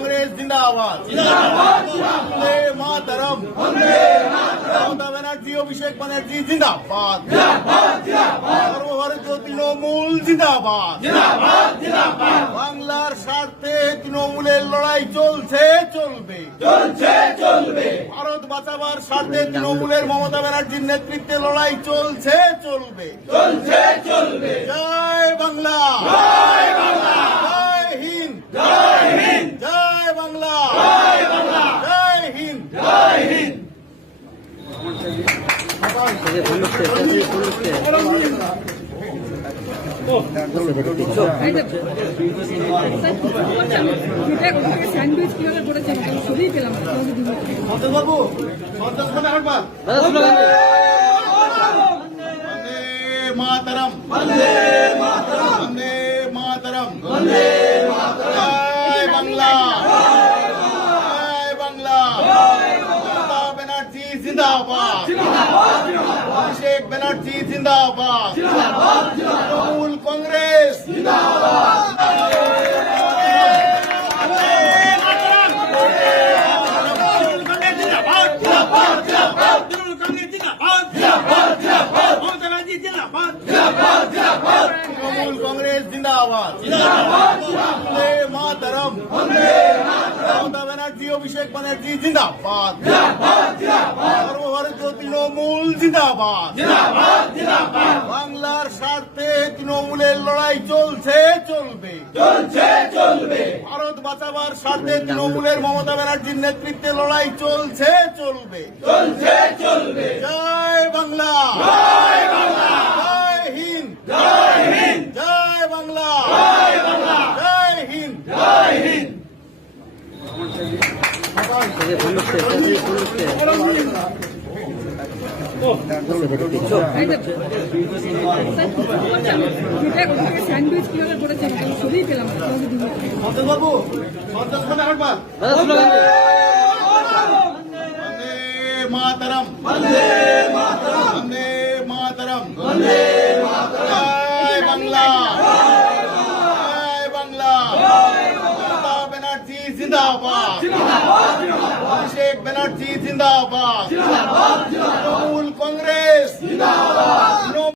कांग्रेस जिंदाबाद वंदे मातरम ममता बनर्जी अभिषेक बनर्जी जिंदाबाद সর্বভারতীয় তৃণমূল জিন্দাবাদ বাংলার স্বার্থে তৃণমূলের লড়াই চলছে চলবে ভারত বাঁচাবার স্বার্থে তৃণমূলের মমতা ব্যানার্জির নেতৃত্বে লড়াই চলছে চলবে জয় বাংলা জয় হিন্দ জয় বাংলা জয় হিন্দ স্যান্ডউইচ কিভাবে করেছেন ছবি পেলাম বাবু বন্দে মাতরম বন্দে মাতরম জয় বাংলা মমতা ব্যানার্জি জিন্দাবাদ অভিষেক ব্যানার্জি জিন্দাবাদ তৃণমূল কংগ্রেস তৃণমূল কংগ্রেস জিন্দাবাদ বন্দে মাতরম মমতা ব্যানার্জি অভিষেক ব্যানার্জি জিন্দাবাদ সর্বভারতীয় তৃণমূল জিন্দাবাদ বাংলার স্বার্থে তৃণমূলের লড়াই চলছে চলবে ভারত বাঁচাবার স্বার্থে তৃণমূলের মমতা ব্যানার্জির নেতৃত্বে লড়াই চলছে চলবে জয় বাংলা জয় হিন্দ জয় বাংলা জয় হিন্দ স্যান্ডউইচ কিভাবে করেছেন ছবি পেলাম বাবু বন্দে মাতরম বন্দে মাতরম জয় বাংলা মমতা ব্যানার্জি জিন্দাবাদ অভিষেক ব্যানার্জি জিন্দাবাদ তৃণমূল কংগ্রেস